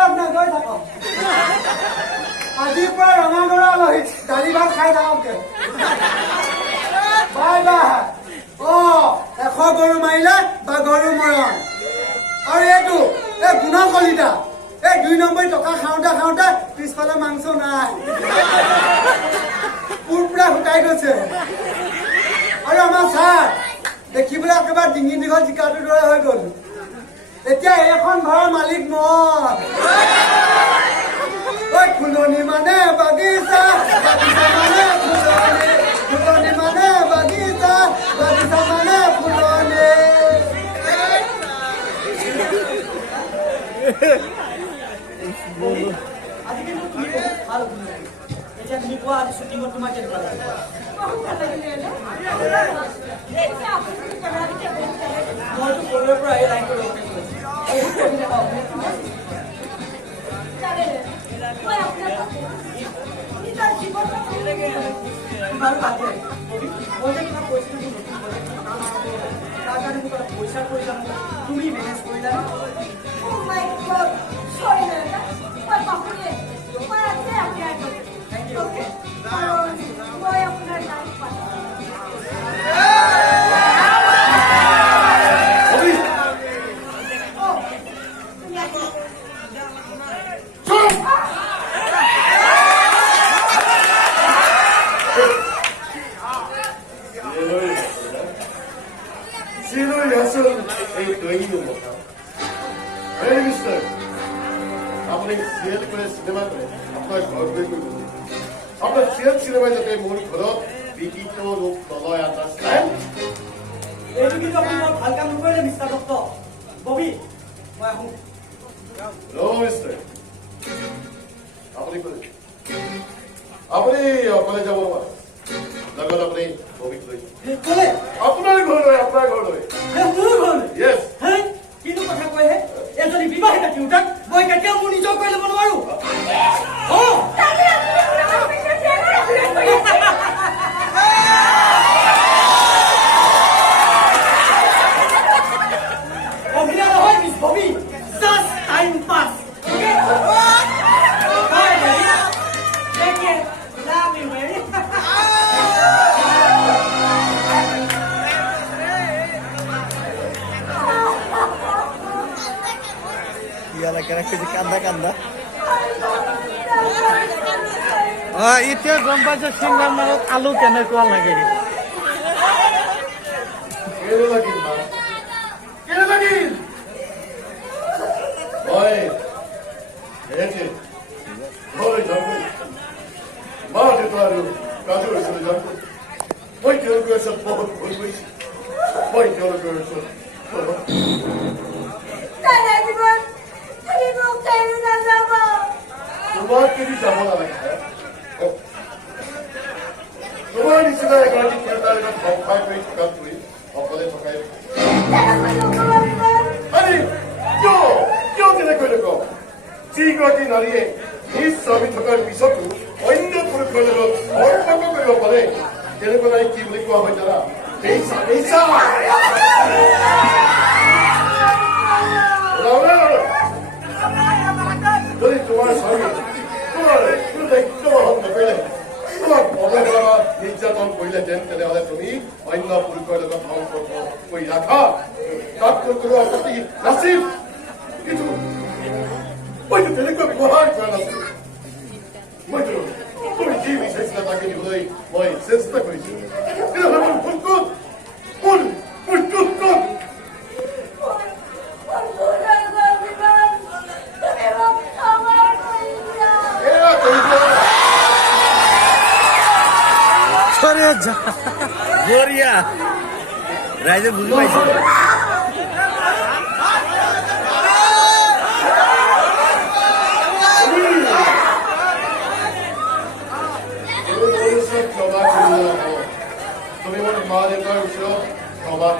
লাভ নাই গৈ থাকক আজিৰ পৰা ৰঙাগড় আলহী দালি ভাত খাই থাককে বাই বাই এশ গৰু মাৰিলে বা গৰু মৰণ আৰু এইটো এই গুণৰ কলিতা এই 2 নম্বৰ টকা খাওঁতে পিছফালে মাংস নাই পুৰা শুকাই গৈছে আৰু আমাৰ ছাৰ দেখিবলৈ একেবাৰে ডিঙি দীঘল জিকাটোৰ দৰে হৈ গ'ল এতিয়া এইখন ঘৰৰ মালিক মই ফুলনি মানে বাগিচা বাগিচা মানে ফুলনি ফুলনি মানে বাগিচা বাগিচা মানে ফুলনি আজি কিন্তু তুমি ভাল এতিয়া তুমি কোৱা আজি শ্বুটিঙত তোমাৰ কেনেকুৱা লাগে মইতো সৰুৰে পৰা এই লাইনটো লগতে পইচাৰ প্ৰয়োজন তুমি মেনেজ কৰিলা আপনি সিএল করে সিনেমা করে আপনার ঘর বের করে আপনার সিএল সিনেমা যাতে মূল ঘরত বিকৃত রূপ নলয় আন্ডারস্ট্যান্ড এইটো কিন্তু আপুনি বৰ ভাল কাম নকৰিলে মিষ্টাৰ দত্ত ববি মই আহোঁ নো মিস্টাৰ আপনি কৰে আপনি অকলে যাব লগত আপনি ববিক লৈ ক'লে আপোনাৰ ঘৰ লৈ আপোনাৰ ঘৰ লৈ মোৰ ঘৰ ইয়েস কিনো কথা কয় হে এজনী বিবাহিতা তিৰোতাক মই কেতিয়াও মোৰ নিজৰ কৰি ল'ব নোৱাৰো অভিনয় নহয় মিছ ববি জাষ্ট টাইম পাছ কান্দা এতিয়া গম পাইছে চিংগাৰ মানত আলু কেনেকুৱা লাগে তোমাৰ যদি যাব নালাগে তোমাৰ নিচিনা এগৰাকী ক্ৰেতাৰ এটা সংসাৰ কৰি থকা তুমি অকলে থকাই কিয় তেনেকৈ নকওঁ যিগৰাকী নাৰীয়ে নিজ স্বামী থকাৰ পিছতো অন্য পুৰুষৰ লগত সম্পৰ্ক কৰিব পাৰে তেনেকুৱা নাৰী কি বুলি কোৱা হয় জানা যদি তোমাৰ স্বামী দায়িত্ব বহন নকৰিলে তোমাক অৱহেলা নিৰ্যাতন কৰিলে তেনেহলে তুমি অন্য পুৰুষৰ লগত সম্পৰ্ক কৰি ৰাখা তাত কোনো আপত্তি নাছিল কিন্তু মইতো তেনেকুৱা ব্যৱহাৰ কৰা নাছিলো মইতো তুমি যি বিচাৰিছিলা তাকে দিবলৈ মই চেষ্টা কৰিছো কিন্তু মোৰ ভুল ক'ত ভুল ক'ত বঢ়িয়া ৰাইজে বুজি পাইছে তুমি মোৰ মা দেউতাৰ ওচৰত ক্ষমা